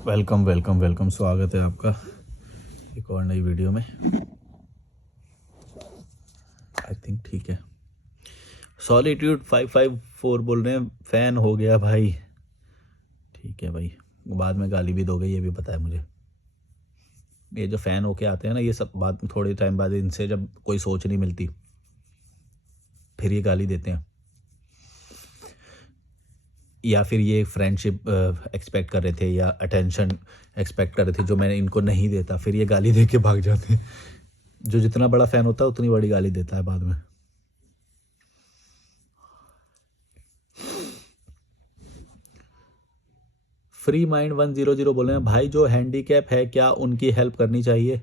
Welcome welcome welcome, स्वागत है आपका एक और नई वीडियो में। आई थिंक ठीक है। सॉलिट्यूड 554 बोल रहे हैं, फ़ैन हो गया भाई। ठीक है भाई, बाद में गाली भी दोगे ये भी पता है मुझे। ये जो फ़ैन होके आते हैं ना, ये सब बात थोड़े टाइम बाद इनसे जब कोई सोच नहीं मिलती फिर ये गाली देते हैं, या फिर ये फ्रेंडशिप एक्सपेक्ट कर रहे थे या अटेंशन एक्सपेक्ट कर रहे थे जो मैंने इनको नहीं देता, फिर ये गाली दे के भाग जाते हैं। जो जितना बड़ा फ़ैन होता है उतनी बड़ी गाली देता है बाद में। फ्री माइंड 100 बोले हैं भाई, जो हैंडीकैप है क्या उनकी हेल्प करनी चाहिए?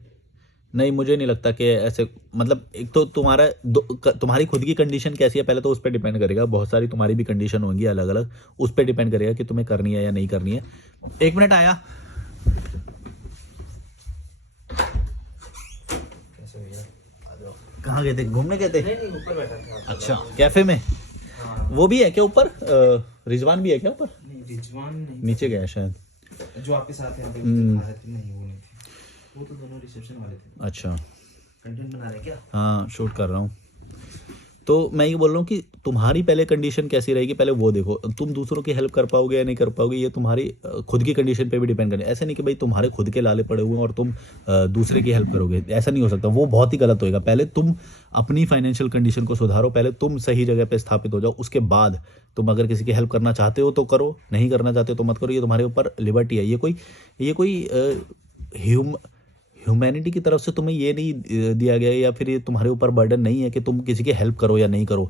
नहीं, मुझे नहीं लगता कि ऐसे, मतलब एक तो तुम्हारी खुद की कंडीशन कैसी है पहले तो उस पर डिपेंड करेगा। बहुत सारी तुम्हारी भी कंडीशन होंगी अलग अलग, उस पर डिपेंड करेगा कि तुम्हें करनी है या नहीं करनी है। 1 मिनट आया। कैसे भैया? आ जाओ। कहाँ गए थे? घूमने गए थे? नहीं ऊपर बैठा था। अच्छा, कैफे में? हाँ। वो भी है क्या ऊपर? रिजवान भी है क्या ऊपर? नहीं रिजवान नहीं, नीचे गया शायद। जो आपके साथ यहाँ पे खा रहे थे, नहीं वो नहीं थे, वो तो दोनों रिसेप्शन वाले थे। अच्छा, कंटेंट बना रहे क्या? हाँ शूट कर रहा हूँ। तो मैं ये बोल रहा हूँ कि तुम्हारी पहले कंडीशन कैसी रहेगी पहले वो देखो। तुम दूसरों की हेल्प कर पाओगे या नहीं कर पाओगे ये तुम्हारी खुद की कंडीशन पे भी डिपेंड करे। ऐसे नहीं कि भाई तुम्हारे खुद के लाले पड़े हुए हैं और तुम दूसरे की हेल्प करोगे, ऐसा नहीं हो सकता। वो बहुत ही गलत होएगा। पहले तुम अपनी फाइनेंशियल कंडीशन को सुधारो, पहले तुम सही जगह पे स्थापित हो जाओ, उसके बाद तुम अगर किसी की हेल्प करना चाहते हो तो करो, नहीं करना चाहते हो तो मत करो। ये तुम्हारे ऊपर लिबर्टी है। ये कोई ह्यूमैनिटी की तरफ से तुम्हें ये नहीं दिया गया है, या फिर ये तुम्हारे ऊपर बर्डन नहीं है कि तुम किसी की हेल्प करो या नहीं करो।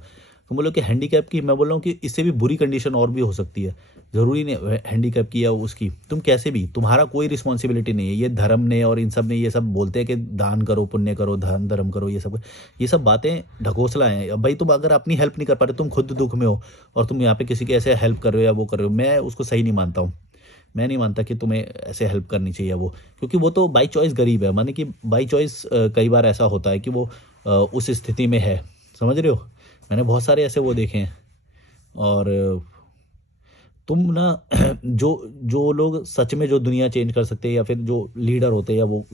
तुम बोलो कि हैंडीकैप की, मैं बोल रहा हूँ कि इससे भी बुरी कंडीशन और भी हो सकती है। ज़रूरी नहीं हैंडीकैप की या उसकी, तुम कैसे भी, तुम्हारा कोई रिस्पॉन्सिबिलिटी नहीं है। ये धर्म ने और इन सब ने ये सब बोलते हैं कि दान करो, पुण्य करो, दान धर्म करो, ये सब बातें ढकोसला हैं। अब भाई तुम अगर अपनी हेल्प नहीं कर पा रहे, तुम खुद दुख में हो और तुम यहाँ पे किसी की ऐसे हेल्प कर रहे हो या वो कर रहे हो, मैं उसको सही नहीं मानता हूँ। मैं नहीं मानता कि तुम्हें ऐसे हेल्प करनी चाहिए वो, क्योंकि वो तो बाई चॉइस गरीब है। माने कि बाई चॉइस कई बार ऐसा होता है कि वो उस स्थिति में है, समझ रहे हो। मैंने बहुत सारे ऐसे वो देखे हैं। और तुम ना जो जो लोग सच में जो दुनिया चेंज कर सकते हैं, या फिर जो लीडर होते हैं, या वो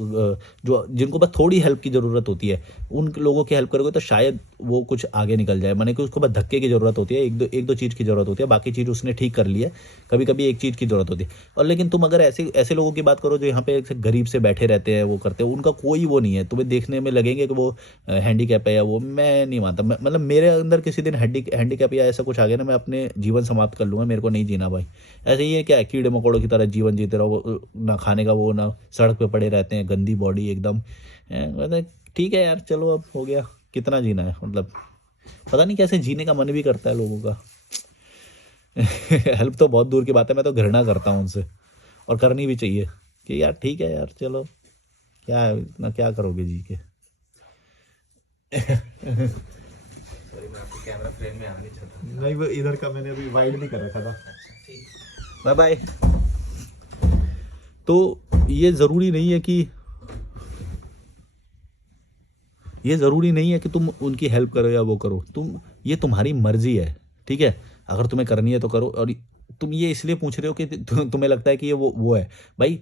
जो जिनको बस थोड़ी हेल्प की ज़रूरत होती है, उन लोगों की हेल्प करोगे तो शायद वो कुछ आगे निकल जाए। माने कि उसको बस धक्के की ज़रूरत होती है, एक दो चीज़ की ज़रूरत होती है, बाकी चीज़ उसने ठीक कर ली है। कभी कभी एक चीज़ की ज़रूरत होती है। और लेकिन तुम अगर ऐसे ऐसे लोगों की बात करो जो यहाँ पे ऐसे गरीब से बैठे रहते हैं, वो करते हैं, उनका कोई वो नहीं है, तुम्हें देखने में लगेंगे कि वो हैंडीकैप है या वो, मैं नहीं मानता। मतलब मेरे अंदर किसी दिन हैंडीकैप या ऐसा कुछ आ गया ना, मैं अपने जीवन समाप्त कर लूँगा। मेरे को नहीं जीना भाई। ऐसे ये क्या है, कीड़े मकोड़ों की तरह जीवन जीते रहो, ना खाने का वो, ना सड़क पे पड़े रहते हैं, गंदी बॉडी एकदम। मतलब ठीक है यार, चलो अब हो गया, कितना जीना है। मतलब पता नहीं कैसे जीने का मन भी करता है लोगों का। हेल्प तो बहुत दूर की बात है, मैं तो घृणा करता हूँ उनसे, और करनी भी चाहिए कि यार ठीक है यार, चलो क्या है, इतना क्या करोगे जी के। सॉरी मैं आपके कैमरा फ्रेम में आना नहीं चाहता। नहीं, वो इधर का मैंने अभी वाइड नहीं कर रखा था। ठीक। Bye bye. तो ये ज़रूरी नहीं है कि ये ज़रूरी नहीं है कि तुम उनकी हेल्प करो या वो करो। ये तुम्हारी मर्जी है, ठीक है। अगर तुम्हें करनी है तो करो। और तुम ये इसलिए पूछ रहे हो कि तुम्हें लगता है कि ये वो है भाई।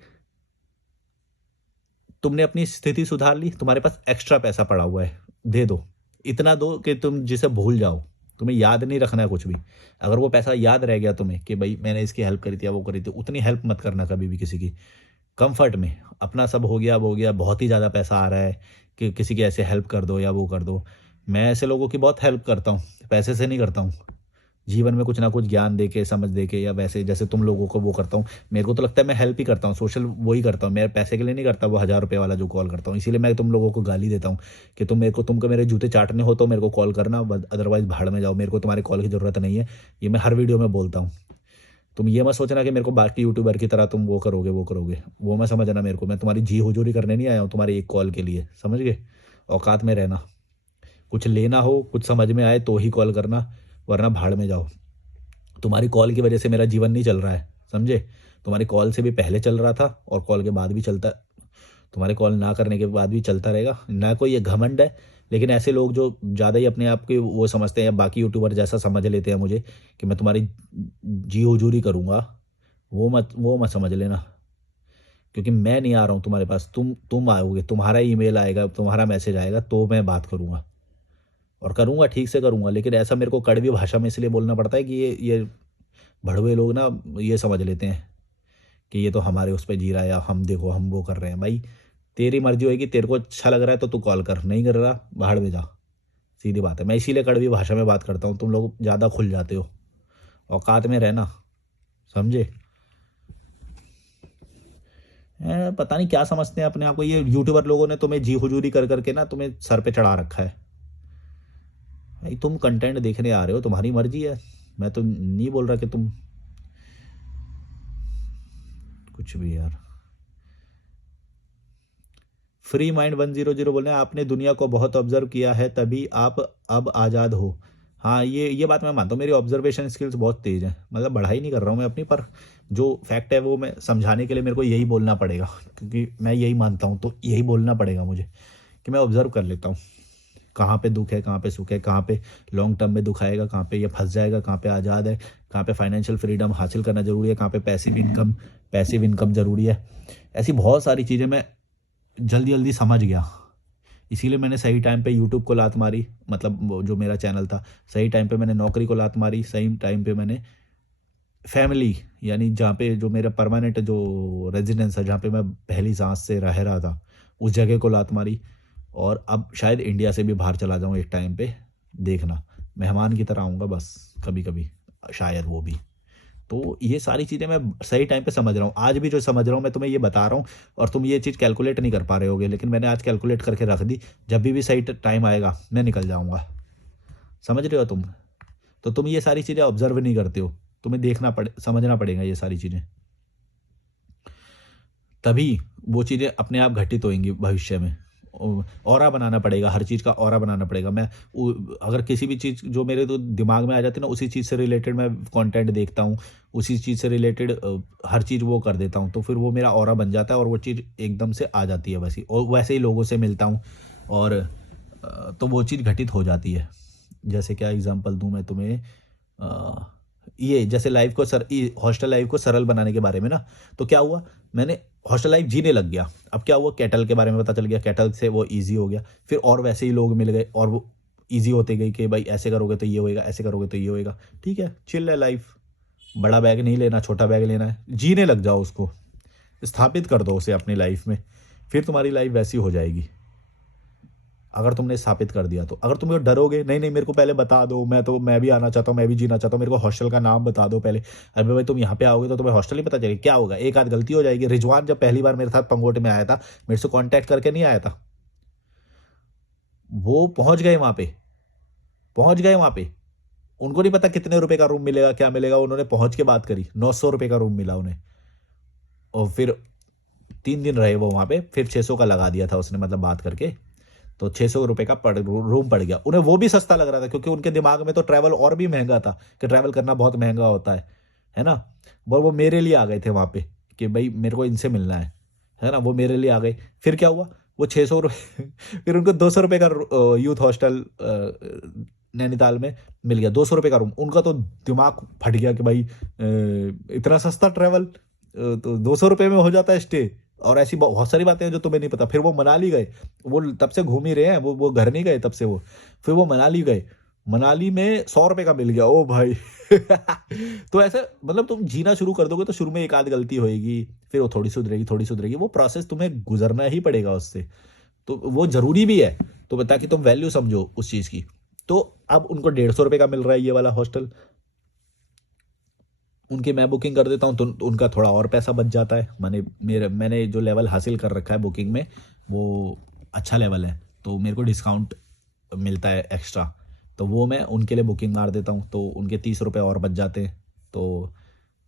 तुमने अपनी स्थिति सुधार ली, तुम्हारे पास एक्स्ट्रा पैसा पड़ा हुआ है, दे दो। इतना दो कि तुम जिसे भूल जाओ, तुम्हें याद नहीं रखना है कुछ भी। अगर वो पैसा याद रह गया तुम्हें कि भाई मैंने इसकी हेल्प करी थी या वो करी थी, उतनी हेल्प मत करना कभी भी किसी की। कंफर्ट में अपना सब हो गया, वो हो गया, बहुत ही ज़्यादा पैसा आ रहा है कि किसी की ऐसे हेल्प कर दो या वो कर दो। मैं ऐसे लोगों की बहुत हेल्प करता हूँ, पैसे से नहीं करता हूँ। जीवन में कुछ ना कुछ ज्ञान दे के, समझ दे के, या वैसे जैसे तुम लोगों को वो करता हूँ। मेरे को तो लगता है मैं हेल्प ही करता हूँ, सोशल वो ही करता हूँ। मेरे पैसे के लिए नहीं करता वो 1,000 रुपये वाला जो कॉल करता हूँ। इसीलिए मैं तुम लोगों को गाली देता हूँ कि तुमको मेरे जूते चाटने हो तो मेरे को कॉल करना, अदरवाइज भाड़ में जाओ, मेरे को तुम्हारी कॉल की ज़रूरत नहीं है। ये मैं हर वीडियो में बोलता हूँ। तुम ये मत सोचना कि मेरे को बाकी यूट्यूबर की तरह तुम वो करोगे वो करोगे, वो मत समझना मेरे को। मैं तुम्हारी जी हुजूरी करने नहीं आया हूँ तुम्हारी एक कॉल के लिए, समझ गए। औकात में रहना। कुछ लेना हो, कुछ समझ में आए तो ही कॉल करना, वरना भाड़ में जाओ। तुम्हारी कॉल की वजह से मेरा जीवन नहीं चल रहा है, समझे। तुम्हारी कॉल से भी पहले चल रहा था और कॉल के बाद भी चलता, तुम्हारे कॉल ना करने के बाद भी चलता रहेगा। ना कोई ये घमंड है, लेकिन ऐसे लोग जो ज़्यादा ही अपने आप के वो समझते हैं, या बाकी यूट्यूबर जैसा समझ लेते हैं मुझे कि मैं तुम्हारी जी हुजूरी करूँगा, वो मत समझ लेना। क्योंकि मैं नहीं आ रहा हूँ तुम्हारे पास, तुम आओगे, तुम्हारा ईमेल आएगा, तुम्हारा मैसेज आएगा, तो मैं बात करूँगा और करूँगा, ठीक से करूँगा। लेकिन ऐसा मेरे को कड़वी भाषा में इसलिए बोलना पड़ता है कि ये भड़वे लोग ना ये समझ लेते हैं कि ये तो हमारे उस पे जी रहा है, या हम देखो हम वो कर रहे हैं। भाई तेरी मर्जी होगी, तेरे को अच्छा लग रहा है तो तू कॉल कर, नहीं कर रहा बाहर में जा, सीधी बात है। मैं इसीलिए कड़वी भाषा में बात करता हूँ, तुम लोग ज़्यादा खुल जाते हो, औकात में रहना, समझे। पता नहीं क्या समझते हैं अपने आप को ये यूट्यूबर लोगों ने, तुम्हें जी हुजूरी कर करके ना तुम्हें सर पे चढ़ा रखा है। भाई तुम कंटेंट देखने आ रहे हो, तुम्हारी मर्जी है, मैं तो नहीं बोल रहा कि तुम कुछ भी यार। फ्री माइंड 100 बोल रहे हैं, आपने दुनिया को बहुत ऑब्जर्व किया है तभी आप अब आज़ाद हो। हाँ, ये बात मैं मानता हूँ, मेरी ऑब्जर्वेशन स्किल्स बहुत तेज़ हैं, मतलब बढ़ाई नहीं कर रहा हूँ मैं अपनी, पर जो फैक्ट है वो मैं समझाने के लिए मेरे को यही बोलना पड़ेगा, क्योंकि मैं यही मानता हूँ, तो यही बोलना पड़ेगा मुझे कि मैं ऑब्जर्व कर लेता हूँ कहाँ पे दुख है, कहाँ पे सुख है, कहाँ पे लॉन्ग टर्म में दुख आएगा, कहाँ पे ये फंस जाएगा, कहाँ पे आज़ाद है, कहाँ पे फाइनेंशियल फ्रीडम हासिल करना जरूरी है, कहाँ पे पैसिव इनकम जरूरी है। ऐसी बहुत सारी चीज़ें मैं जल्दी जल्दी समझ गया। इसीलिए मैंने सही टाइम पे यूट्यूब को लात मारी, मतलब वो जो मेरा चैनल था, सही टाइम पे मैंने नौकरी को लात मारी, सही टाइम पे मैंने फैमिली, यानी जहाँ पे जो मेरा परमानेंट जो रेजिडेंस है, जहाँ पे मैं पहली सांस से रह रहा था, उस जगह को लात मारी। और अब शायद इंडिया से भी बाहर चला जाऊँ एक टाइम पे, देखना मेहमान की तरह आऊँगा बस, कभी कभी शायद वो भी। तो ये सारी चीज़ें मैं सही टाइम पे समझ रहा हूँ, आज भी जो समझ रहा हूँ मैं तुम्हें ये बता रहा हूँ, और तुम ये चीज़ कैलकुलेट नहीं कर पा रहे होगे, लेकिन मैंने आज कैलकुलेट करके रख दी। जब भी सही टाइम आएगा मैं निकल जाऊँगा, समझ रहे हो तुम। तो तुम ये सारी चीज़ें ऑब्जर्व नहीं करते हो, तुम्हें समझना पड़ेगा ये सारी चीज़ें, तभी वो चीज़ें अपने आप घटित होंगी भविष्य में। ऑरा बनाना पड़ेगा, हर चीज़ का ऑरा बनाना पड़ेगा। अगर किसी भी चीज़ जो मेरे तो दिमाग में आ जाती है ना, उसी चीज़ से रिलेटेड मैं कंटेंट देखता हूँ, उसी चीज़ से रिलेटेड हर चीज़ वो कर देता हूँ, तो फिर वो मेरा ऑरा बन जाता है और वो चीज़ एकदम से आ जाती है वैसी, और वैसे ही लोगों से मिलता हूँ, और तो वो चीज़ घटित हो जाती है। जैसे क्या एग्जांपल दूँ मैं तुम्हें, ये जैसे हॉस्टल लाइफ को सरल बनाने के बारे में ना, तो क्या हुआ, मैंने हॉस्टल लाइफ जीने लग गया। अब क्या हुआ, कैटल के बारे में पता चल गया, कैटल से वो इजी हो गया, फिर और वैसे ही लोग मिल गए और वो इजी होते गई कि भाई ऐसे करोगे तो ये होएगा, ऐसे करोगे तो ये होएगा। ठीक है, चिल है लाइफ, बड़ा बैग नहीं लेना, छोटा बैग लेना है, जीने लग जाओ, उसको स्थापित कर दो उसे अपनी लाइफ में, फिर तुम्हारी लाइफ वैसी हो जाएगी। अगर तुमने स्थापित कर दिया तो, अगर तुम डरोगे, नहीं नहीं मेरे को पहले बता दो, मैं भी आना चाहता हूँ, मैं भी जीना चाहता हूँ, मेरे को हॉस्टल का नाम बता दो पहले। अरे भाई तुम यहाँ पे आओगे तो तुम्हें हॉस्टल ही पता चलेगा, क्या होगा, एक आध गलती हो जाएगी। रिजवान जब पहली बार मेरे साथ पंगोट में आया था, मेरे से कॉन्टैक्ट करके नहीं आया था, वो पहुंच गए वहां पे, उनको नहीं पता कितने रुपए का रूम मिलेगा, क्या मिलेगा, उन्होंने पहुंच के बात करी, 900 रुपए का रूम मिला उन्हें, और फिर 3 दिन रहे वो वहां पे, फिर 600 का लगा दिया था उसने, मतलब बात करके, तो 600 रुपए का रूम पड़ गया उन्हें। वो भी सस्ता लग रहा था, क्योंकि उनके दिमाग में तो ट्रैवल और भी महंगा था, कि ट्रैवल करना बहुत महंगा होता है ना। और वो मेरे लिए आ गए थे वहाँ पे कि भाई मेरे को इनसे मिलना है ना, वो मेरे लिए आ गए। फिर क्या हुआ, वो 600 रुपये फिर उनको 200 रुपये का यूथ हॉस्टल नैनीताल में मिल गया, 200 रुपये का रूम। उनका तो दिमाग फट गया कि भाई इतना सस्ता ट्रैवल, तो 200 रुपये में हो जाता है स्टे। और ऐसी बहुत सारी बातें हैं जो तुम्हें नहीं पता। फिर वो मनाली गए, वो तब से घूम ही रहे हैं, वो घर नहीं गए तब से वो। फिर वो मनाली गए, मनाली में 100 रुपये का मिल गया, ओ भाई तो ऐसे मतलब तुम जीना शुरू कर दोगे तो शुरू में एक आध गलती होएगी, फिर वो थोड़ी सुधरेगी, वो प्रोसेस तुम्हें गुजरना ही पड़ेगा उससे, तो वो जरूरी भी है, तो ताकि तुम वैल्यू समझो उस चीज़ की। तो अब उनको 150 रुपये का मिल रहा है ये वाला हॉस्टल, उनकी मैं बुकिंग कर देता हूँ तो उनका थोड़ा और पैसा बच जाता है। मैंने जो लेवल हासिल कर रखा है बुकिंग में, वो अच्छा लेवल है, तो मेरे को डिस्काउंट मिलता है एक्स्ट्रा, तो वो मैं उनके लिए बुकिंग मार देता हूँ, तो उनके 30 रुपये और बच जाते हैं। तो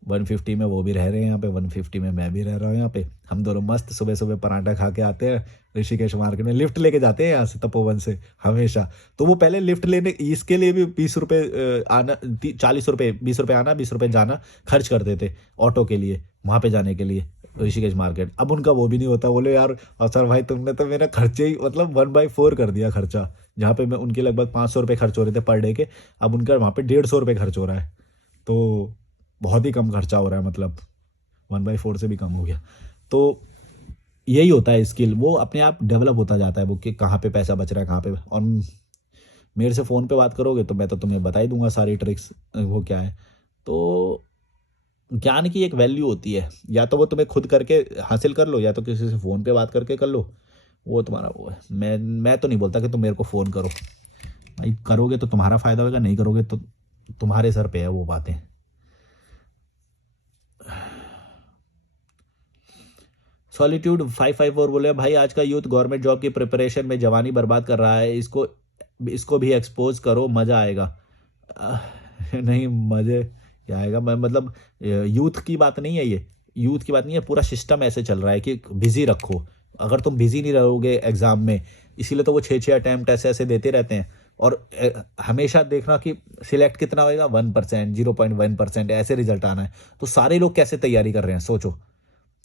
150 में वो भी रह रहे हैं यहाँ पे, 150 में मैं भी रह रहा हूँ यहाँ पे। हम दोनों मस्त सुबह सुबह पराठा खा के आते हैं ऋषिकेश मार्केट में, लिफ्ट लेके जाते हैं यहाँ से तपोवन से हमेशा। तो वो पहले लिफ्ट लेने इसके लिए भी 20 रुपये आना, 40 रुपये, 20 रुपये आना, 20 रुपये जाना खर्च करते थे ऑटो के लिए, वहाँ पे जाने के लिए ऋषिकेश मार्केट। अब उनका वो भी नहीं होता, बोले यार अवसर भाई तुमने तो मेरा खर्चे ही मतलब 1/4 कर दिया खर्चा। जहाँ पे मैं उनके लगभग 500 रुपये खर्च हो रहे थे पर डे के, अब उनका वहाँ पे 150 रुपये खर्च हो रहा है, तो बहुत ही कम खर्चा हो रहा है, मतलब 1/4 से भी कम हो गया। तो यही होता है स्किल, वो अपने आप डेवलप होता जाता है वो कि कहाँ पे पैसा बच रहा है कहाँ पे। और मेरे से फ़ोन पे बात करोगे तो मैं तो तुम्हें बता ही दूंगा सारी ट्रिक्स वो क्या है। तो ज्ञान की एक वैल्यू होती है, या तो वो तुम्हें खुद करके हासिल कर लो या तो किसी से फ़ोन पे बात करके कर लो, वो तुम्हारा वो है। मैं तो नहीं बोलता कि तुम मेरे को फ़ोन करो भाई, करोगे तो तुम्हारा फ़ायदा होगा, नहीं करोगे तो तुम्हारे सर पे है वो बातें। सॉलिट्यूड 554 बोले भाई आज का यूथ गवर्नमेंट जॉब की प्रिपरेशन में जवानी बर्बाद कर रहा है, इसको इसको भी एक्सपोज करो, मज़ा आएगा। आह, नहीं मज़े क्या आएगा, मैं मतलब यूथ की बात नहीं है ये, यूथ की बात नहीं है, पूरा सिस्टम ऐसे चल रहा है कि बिजी रखो। अगर तुम बिजी नहीं रहोगे एग्जाम में, इसीलिए तो वो 6-6 अटैम्प्ट ऐसे ऐसे देते रहते हैं। और हमेशा देखना कि सिलेक्ट कितना होएगा, 1%, 0.1% ऐसे रिजल्ट आना है। तो सारे लोग कैसे तैयारी कर रहे हैं सोचो,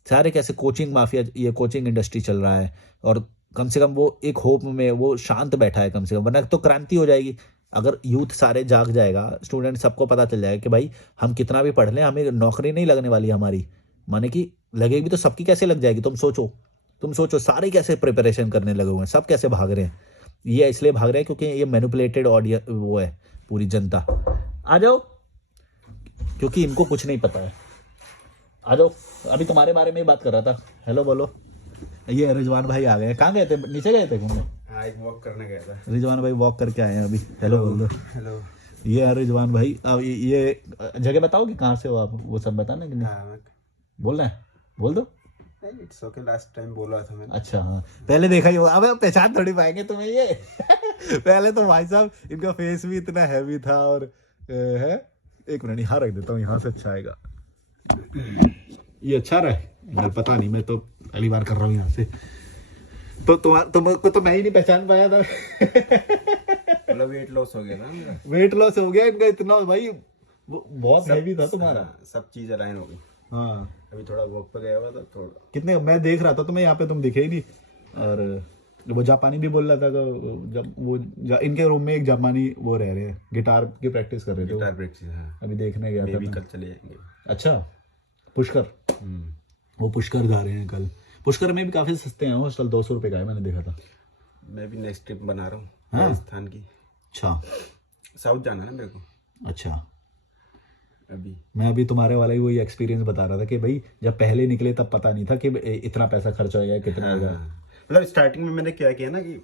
सारे कैसे कोचिंग माफिया, ये कोचिंग इंडस्ट्री चल रहा है। और कम से कम वो एक होप में वो शांत बैठा है कम से कम, वरना तो क्रांति हो जाएगी। अगर यूथ सारे जाग जाएगा, स्टूडेंट सबको पता चल जाएगा कि भाई हम कितना भी पढ़ लें हमें नौकरी नहीं लगने वाली हमारी, माने कि लगेगी भी तो सबकी कैसे लग जाएगी। तुम सोचो सारे कैसे प्रिपरेशन करने लगे हुए हैं, सब कैसे भाग रहे हैं। ये इसलिए भाग रहे हैं क्योंकि ये मैनिपुलेटेड ऑडियंस वो है, पूरी जनता। आ जाओ, क्योंकि इनको कुछ नहीं पता है। आ जाओ, अभी तुम्हारे बारे में ही बात कर रहा था। हेलो बोलो। ये रिजवान भाई आ गए, कहाँ गए थे, नीचे गए थे घूमने? हाँ, एक वॉक करने गया था। रिजवान भाई वॉक करके आए हैं अभी। हेलो बोल दो। हेलो। ये है रिजवान भाई। अब ये जगह बताओ कि कहाँ से हो आप, वो सब बताना कि नहीं? हाँ, बोलना है, बोल दो। इट्स ओके, लास्ट टाइम बोला था मैंने। अच्छा हाँ, पहले देखा ही होगा। अब पहचान थोड़ी पाएंगे तुम्हें ये पहले तो भाई साहब इनका फेस भी इतना हैवी था। और है, एक मिनट यहाँ रख देता हूँ, यहाँ से अच्छा आएगा। ये अच्छा रहा है, मैं पता नहीं, मैं तो पहली बार कर रहा हूँ यहाँ से। तो तुमको तो मैं ही नहीं पहचान पाया था मतलब वेट लॉस हो गया ना मेरा। वेट लॉस हो गया इनका इतना भाई, बहुत हैवी था तुम्हारा। हाँ, सब चीज अलाइन हो गई। हाँ, अभी थोड़ा वॉक पे गया हुआ था थोड़ा। कितने मैं देख रहा था तुम्हें यहाँ पे, तुम दिखे ही नहीं। और वो जापानी भी बोल रहा था कि जब वो इनके रूम में एक जापानी वो रह रहे हैं, गिटार की प्रैक्टिस कर रहे थे गिटार वो। प्रैक्टिस। हाँ, अभी देखने गया था भी मैं। कल चले जाएंगे। अच्छा, पुष्कर, वो पुष्कर जा रहे हैं कल। पुष्कर में भी काफी सस्ते हैं हॉस्टल, 200 रुपये का है, मैंने देखा था। मैं भी नेक्स्ट ट्रिप बना रहा हूँ हाँ? राजस्थान की। अच्छा साउथ जाना है ना मेरे को अच्छा। अभी। मैं अभी तुम्हारे वाला ही वही एक्सपीरियंस बता रहा था कि भाई जब पहले निकले तब पता नहीं था कि इतना पैसा खर्च होगा, कितना होगा। मतलब स्टार्टिंग में मैंने क्या किया ना कि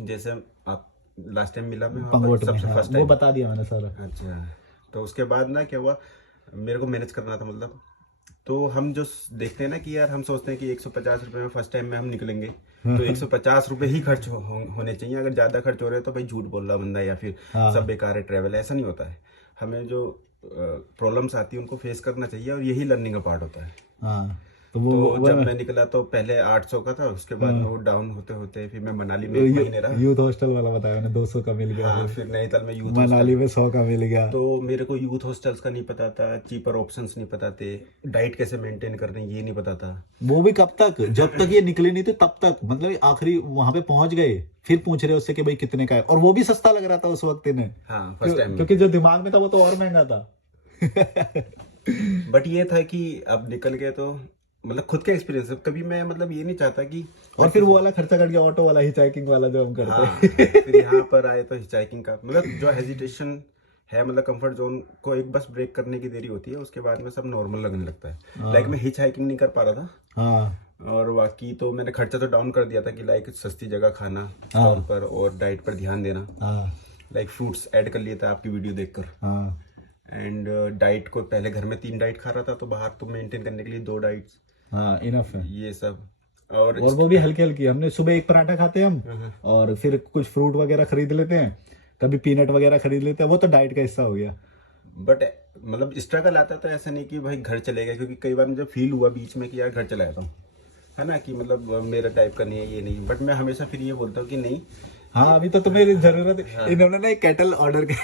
जैसे आप लास्ट टाइम मिला मैं वहाँ पर पंगोट में, सबसे हाँ, फर्स्ट वो टाइम। बता दिया मैंने सारा। अच्छा, तो उसके बाद ना क्या हुआ, मेरे को मैनेज करना था मतलब। तो हम जो देखते हैं ना कि यार हम सोचते हैं कि 150 रुपये में फर्स्ट टाइम में हम निकलेंगे, तो 150 रुपये ही खर्च होने चाहिए। अगर ज़्यादा खर्च हो रहे हैं तो भाई झूठ बोल रहा बंदा, या फिर हाँ। सब बेकार है ट्रैवल, ऐसा नहीं होता है। हमें जो प्रॉब्लम्स आती है उनको फेस करना चाहिए, और यही लर्निंग का पार्ट होता है। हाँ, तो तो जब मैं निकला तो पहले 800 का था, उसके बाद में वो डाउन होते होते फिर मैं मनाली में 1 महीने रहा। यूथ हॉस्टल वाला बताया मैंने, 200 का मिल गया। हाँ, फिर नैनीताल में यूथ मनाली हॉस्टल। में 100 का मिल गया। तो मेरे को यूथ हॉस्टल्स का नहीं पता था, चीपर ऑप्शंस नहीं पता थे, डाइट कैसे मेंटेन करना है ये नहीं पता था। वो भी कब तक, जब तक ये निकले नहीं थे तब तक, मतलब आखिरी वहां पे पहुंच गए फिर पूछ रहे उससे कि भाई कितने का है, और वो भी सस्ता लग रहा था उस वक्त इन्हें। हाँ, फर्स्ट टाइम में। क्योंकि जो दिमाग में था वो तो और महंगा था बट ये था कि अब निकल गए तो मतलब खुद का एक्सपीरियंस है। कभी मैं मतलब ये नहीं चाहता कि और फिर वो वाला खर्चा कट गया, ऑटो वाला, हिचाइकिंग वाला जो हम करते हाँ, हैं फिर यहाँ पर आए तो हिचाइकिंग का मतलब जो हेजिटेशन है, मतलब कंफर्ट जोन को एक बस ब्रेक करने की देरी होती है, उसके बाद में सब नॉर्मल लगने लगता है। लाइक मैं हिच हाइकिंग नहीं कर पा रहा था। हाँ, और बाकी तो मैंने खर्चा तो डाउन कर दिया था कि लाइक सस्ती जगह खाना स्टॉल पर, और डाइट पर ध्यान देना। हाँ, लाइक फ्रूट्स ऐड कर लिए थे आपकी वीडियो देखकर। हाँ, एंड डाइट को पहले घर में 3 डाइट खा रहा था, तो बाहर तो मेंटेन करने के लिए 2 डाइट्स, हाँ, इनफ है। ये सब। और वो भी हल्की हल्की, हमने सुबह एक पराठा खाते हैं हम, और फिर कुछ फ्रूट वगैरह खरीद लेते हैं, कभी पीनट वगैरह खरीद लेते हैं, वो तो डाइट का हिस्सा हो गया। बट मतलब स्ट्रगल आता था, ऐसा नहीं कि भाई घर चले गए, क्योंकि कई बार मुझे फील हुआ बीच में कि यार घर चला जाता हूँ, है ना, कि मतलब मेरा टाइप का नहीं है, ये नहीं। बट मैं हमेशा फिर ये बोलता हूँ कि नहीं। हाँ, अभी तो तुम्हें जरूरत है। हाँ। इन्होंने ना एक कैटल ऑर्डर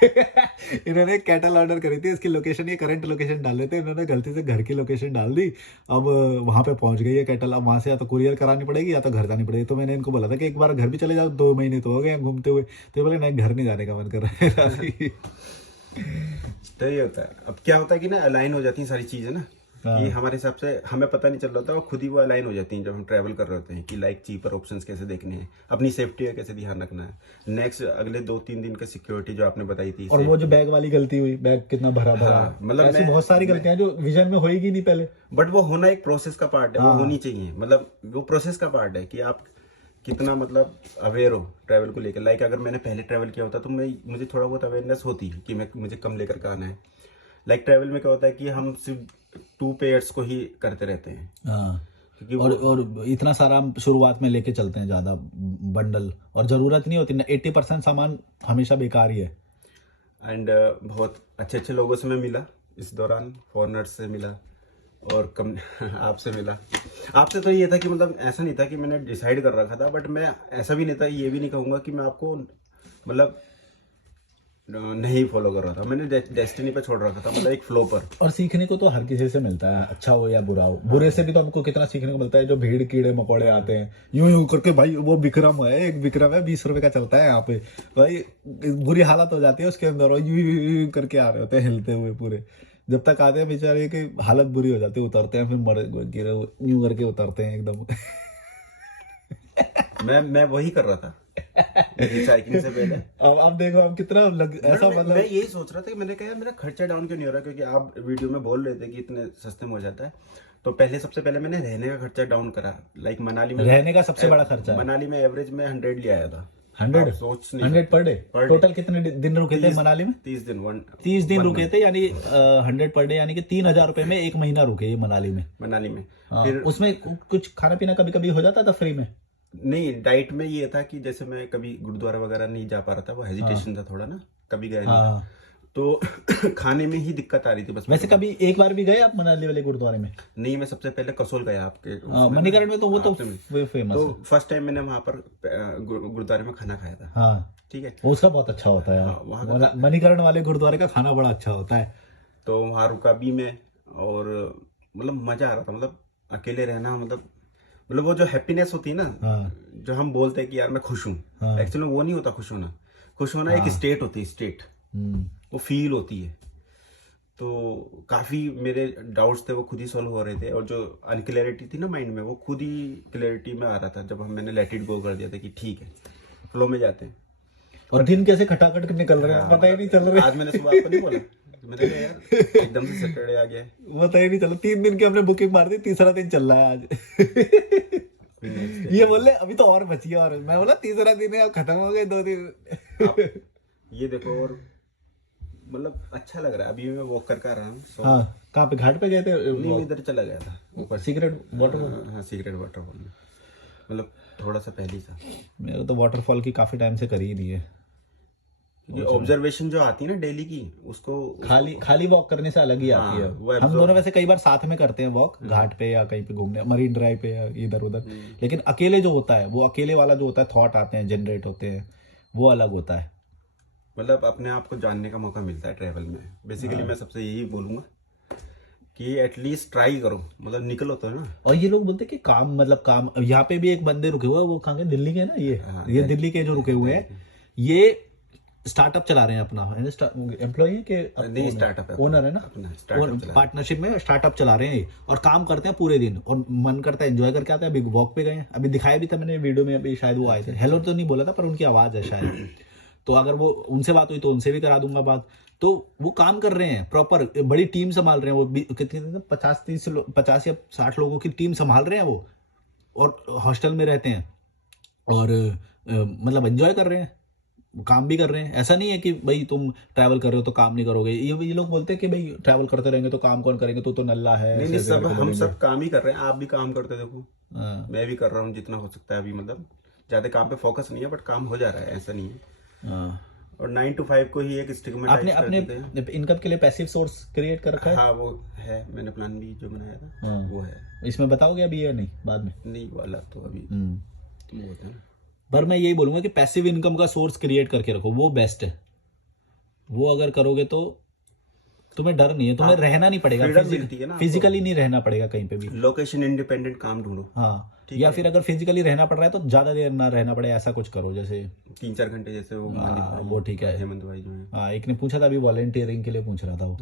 इन्होंने एक कैटल ऑर्डर करी थी, इसकी लोकेशन, ये करंट लोकेशन डाल लेते, इन्होंने गलती से घर की लोकेशन डाल दी। अब वहां पे पहुंच गई है कैटल, अब वहां से या तो कुरियर करानी पड़ेगी या तो घर जानी पड़ेगी। तो मैंने इनको बोला था कि एक बार घर भी चले जाओ, 2 महीने तो हो गए घूमते हुए। तो ये बोले नहीं, घर नहीं जाने का मन कर रहा है तो ये होता है। अब क्या होता है कि ना अलाइन हो जाती है सारी चीजें ना, कि हमारे हिसाब से हमें पता नहीं चल रहा था और खुद ही वो अलाइन हो जाती हैं जब हम ट्रैवल कर रहे होते हैं कि लाइक चीपर ऑप्शंस कैसे देखने हैं, अपनी सेफ्टी का कैसे ध्यान रखना है, नेक्स्ट अगले 2-3 दिन का सिक्योरिटी जो आपने बताई थी। और वो जो बैग वाली गलती हुई, बैग कितना भरा भरा, हाँ, मतलब ऐसी बहुत सारी गलतियां जो विजन में होएगी नहीं पहले। बट वो होना एक प्रोसेस का पार्ट है, वो होनी चाहिए, मतलब वो प्रोसेस का पार्ट है कि आप कितना मतलब अवेयर हो ट्रैवल को लेकर। लाइक अगर मैंने पहले ट्रैवल किया होता तो मुझे थोड़ा बहुत अवेयरनेस होती कि मुझे कम लेकर के आना है। लाइक ट्रैवल में क्या होता है कि हम सिर्फ 2 पेयर्स को ही करते रहते हैं। हाँ, क्योंकि और इतना सारा हम शुरुआत में लेके चलते हैं ज़्यादा बंडल, और ज़रूरत नहीं होती ना। 80% सामान हमेशा बेकार ही है। एंड बहुत अच्छे अच्छे लोगों से मैं मिला इस दौरान, फॉरेनर्स से मिला और कम आपसे मिला। आपसे तो ये था कि मतलब ऐसा नहीं था कि मैंने डिसाइड कर रखा था, बट मैं ऐसा भी नहीं था, ये भी नहीं कहूँगा कि मैं आपको मतलब नहीं फॉलो कर रहा था, मैंने डेस्टिनी पे छोड़ रखा था, मतलब एक फ्लो पर। और सीखने को तो हर किसी से मिलता है, अच्छा हो या बुरा हो। बुरे से भी तो हमको कितना सीखने को मिलता है, जो भीड़ कीड़े मकोड़े आते हैं यूं यूं करके। भाई वो विक्रम है, एक विक्रम है 20 रुपए का चलता है यहाँ पे, भाई बुरी हालत हो जाती है उसके अंदर, और यूं यूं यूं करके आ रहे होते हैं हिलते हुए पूरे। जब तक आते हैं बेचारे की हालत बुरी हो जाती है, उतरते हैं फिर मर गिरे यूं करके उतरते हैं एकदम। मैं वही कर रहा था रिसाइकलिंग से पहले। अब देखो हम कितना ऐसा मतलब मैं यही सोच रहा था कि मैंने कहा यार मेरा खर्चा डाउन क्यों नहीं हो रहा, क्योंकि आप वीडियो में बोल रहे थे कि इतने सस्ते में हो जाता है। तो सबसे पहले मैंने रहने का खर्चा डाउन करा। लाइक मनाली में रहने का सबसे बड़ा खर्चा है। मनाली में एवरेज में 100 ले आया था। 100 सोच 100 पर डे। टोटल कितने दिन रुके थे मनाली में? 30 दिन रुके थे, यानी 100 पर डे, यानी कि 3000 रुपए में 1 महीना रुके ये मनाली में। फिर उसमें कुछ खाना पीना कभी कभी हो जाता था फ्री में? नहीं, डाइट में ये था कि जैसे मैं कभी गुरुद्वारा वगैरह नहीं जा पा रहा था, वो हेजिटेशन था थोड़ा ना, कभी गया नहीं था, तो खाने में ही दिक्कत आ रही थी बस। वैसे कभी एक बार भी गए आप मनाली वाले गुरुद्वारे में? नहीं, मैं सबसे पहले कसोल गया आपके मणिकरण में, तो वो तो फेमस तो है। फर्स्ट टाइम मैंने वहां पर गुरुद्वारे में खाना खाया था। हाँ ठीक है, उसका बहुत अच्छा होता है यार, मणिकरण वाले गुरुद्वारे का खाना बड़ा अच्छा होता है। तो वहां रुका भी मैं, और मतलब मजा आ रहा था, मतलब अकेले रहना, मतलब वो जो हैप्पीनेस होती है ना, जो हम बोलते हैं कि यार मैं खुश हूँ, एक्चुअली वो नहीं होता खुश होना। खुश होना एक स्टेट होती है, स्टेट वो फील होती है। तो काफी मेरे डाउट्स थे वो खुद ही सॉल्व हो रहे थे, और जो अनक्लैरिटी थी ना माइंड में, वो खुद ही क्लैरिटी में आ रहा था जब मैंने लेट इट गो कर दिया था कि ठीक है फ्लो में जाते हैं। और दिन कैसे खटाखट निकल रहे हैं पता ही नहीं चल रहा। आज मैंने सुबह आपको नहीं बोला, मैंने कहा यार एकदम से सैटरडे आ गया है, पता ही नहीं चला। 3 दिन की हमने बुकिंग मार दी, तीसरा दिन चल रहा है आज। ये बोले अभी तो और बची है, और मैं बोला तीसरा दिन है, अब खत्म हो गए 2 दिन। ये देखो, और मतलब अच्छा लग रहा है। अभी मैं वॉक करके आ रहा हूँ। हाँ, कहाँ पे घाट पे गए थे? नहीं, इधर चला गया था ऊपर, सीक्रेट वाटरफॉल। हाँ, सीक्रेट वाटरफॉल में, मतलब थोड़ा सा पहले था। मेरा तो वाटरफॉल की काफी टाइम से करी ही नहीं है। ऑब्जर्वेशन जो आती है ना डेली की, उसको खाली वॉक करने से अलग ही आती है। हम दोनों वैसे कई बार साथ में करते हैं वॉक, घाट पे या कहीं पे घूमने, मरीन ड्राइव पे या इधर उधर। लेकिन अकेले जो होता है, वो अकेले वाला जो होता है, थॉट आते हैं, जनरेट होते हैं, वो अलग होता है। मतलब अपने आप को जानने का मौका मिलता है ट्रैवल में। बेसिकली मैं सबसे यही बोलूंगा कि एटलीस्ट ट्राई करो, मतलब निकलो तो ना। और ये लोग बोलते हैं कि काम, मतलब काम, यहाँ पे भी एक बंदे रुके हुए हैं, वो कहाँ के, दिल्ली के ना, ये दिल्ली के जो रुके हुए हैं, ये स्टार्टअप चला रहे हैं अपना, एम्प्लॉय है कि स्टार्टअप ओनर है ना, पार्टनरशिप में स्टार्टअप चला रहे हैं और काम करते हैं पूरे दिन, और मन करता है एंजॉय करके आते हैं। अभी वॉक पे गए हैं, अभी दिखाया भी था मैंने वीडियो में, अभी शायद वो आए थे। हेलो तो नहीं बोला था, पर उनकी आवाज है शायद। तो अगर वो उनसे बात हुई तो उनसे भी करा दूंगा बात। तो वो काम कर रहे हैं प्रॉपर, बड़ी टीम संभाल रहे हैं वो, कितने 50 या 60 लोगों की टीम संभाल रहे हैं वो, और हॉस्टल में रहते हैं, और मतलब एंजॉय कर रहे हैं, काम भी कर रहे हैं। ऐसा नहीं है कि भाई तुम ट्रैवल कर रहे हो तो काम नहीं करोगे। ये लोग बोलते हैं कि भाई ट्रैवल करते रहेंगे तो काम कौन करेंगे, तू तो नल्ला है। नहीं, सब हम सब काम ही कर रहे हैं, आप भी काम करते देखो, मैं भी कर रहा हूँ जितना हो सकता है। अभी मतलब ज्यादा काम पे फोकस नहीं है, बट काम हो जा रहा है, ऐसा नहीं है। और 9 to 5 को ही एक स्टिग्मेटाइज कर देते हैं। अपने इनकम के लिए पैसिव सोर्स क्रिएट कर रखा है। हाँ, वो है, मैंने प्लान भी जो बनाया था वो है। इसमें बताओगे अभी या नहीं, बाद में? नहीं वाला तो अभी वो होता है ना। पर मैं यही बोलूंगा कि पैसिव इनकम का सोर्स क्रिएट करके रखो, वो बेस्ट है। वो अगर करोगे तो तुम्हें डर नहीं है, तुम्हें रहना नहीं पड़ेगा, फिजिकली नहीं रहना पड़ेगा कहीं पे भी। लोकेशन इंडिपेंडेंट काम ढूंढो। हाँ, ठीक या है। फिर अगर फिजिकली रहना पड़ रहा है तो ज्यादा देर ना रहना पड़े, ऐसा कुछ करो। जैसे 3-4 घंटे, जैसे वो मनदीप भाई, वो ठीक है। हेमंत भाई जो है। हाँ, एक ने पूछा था अभी वॉलंटियरिंग के लिए पूछ रहा था वो।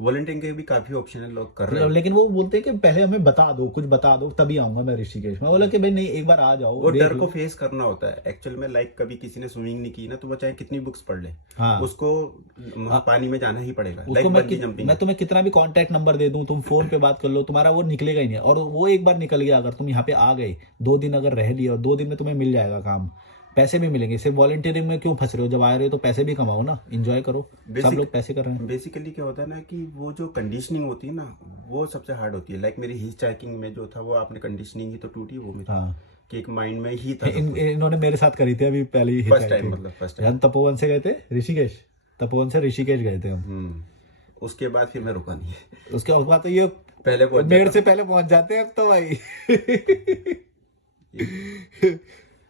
वॉलंटियरिंग के भी काफी ऑप्शन है, लोग कर रहे हैं। लेकिन वो बोलते हैं कि पहले हमें बता दो, कुछ बता दो तभी आऊंगा मैं ऋषिकेश। मैं बोला कि भाई नहीं, एक बार आ जाओ, वो देख डर को लो। फेस करना होता है एक्चुअल में। लाइक कभी किसी ने स्विमिंग नहीं की ना, तो वो चाहे कितनी बुक्स पढ़ ले, हाँ, उसको पानी में जाना ही पड़ेगा। उसको लाइक मैं बंजी जंपिंग। मैं तुम्हें कितना भी कांटेक्ट नंबर दे दूं, तुम फोन पे बात कर लो, तुम्हारा वो निकलेगा ही नहीं। और वो एक बार निकल गया, अगर तुम यहाँ पे आ गए, 2 दिन अगर रह लिए, और 2 दिन में तुम्हें मिल जाएगा काम, पैसे भी मिलेंगे। सिर्फ वॉलंटियरिंग में क्यों फंस रहे हो? जब आ रहे हो तो पैसे भी कमाओ ना, एंजॉय करो। सब लोग पैसे कर रहे हैं। बेसिकली क्या होता है ना कि वो जो कंडीशनिंग होती है ना, वो सबसे हार्ड होती है। लाइक मेरी हिच हाइकिंग में जो था, वो आपने कंडीशनिंग ही तो टूटी वो मेरी, हाँ, कि एक माइंड में ही था। इन्होंने मेरे साथ करी थी अभी पहले ही फर्स्ट टाइम, मतलब फर्स्ट टाइम। हम तपोवन से गए थे ऋषिकेश, तपोवन से ऋषिकेश गए थे हम। उसके बाद फिर मैं रुका नहीं। उसके बाद तो ये पहले पहुंच मेरे से पहले पहुंच जाते हैं अब तो भाई।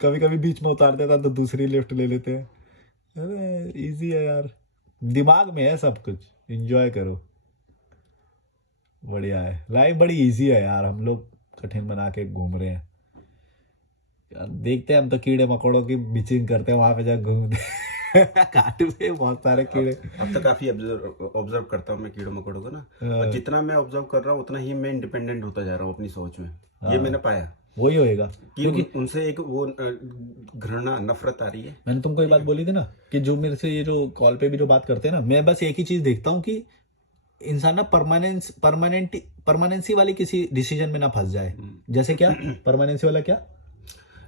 कभी कभी बीच में उतार देता तो दूसरी लिफ्ट ले लेते हैं। अरे इजी है यार, दिमाग में है सब कुछ, एंजॉय करो, बढ़िया है। लाइफ बड़ी इजी है यार, हम लोग कठिन बना के घूम रहे हैं यार। देखते हैं हम तो कीड़े मकोड़ों की बिचिंग करते हैं वहां पे जब घूमते हैं। काट में बहुत सारे कीड़े। अब तो काफी ऑब्जर्व करता हूँ मैं कीड़ों मकोड़ों को ना, और जितना मैं ऑब्जर्व कर रहा हूँ उतना ही मैं इंडिपेंडेंट होता जा रहा हूँ अपनी सोच में। ये मैंने पाया वही होएगा कि उनसे एक वो घृणा, नफरत आ रही है। मैंने तुमको ये बात बोली थी ना कि जो मेरे से ये जो कॉल पे भी जो बात करते हैं ना, मैं बस एक ही चीज देखता हूँ कि इंसान ना परमानेंसी वाली किसी डिसीजन में ना फंस जाए। जैसे क्या परमानेंसी वाला क्या?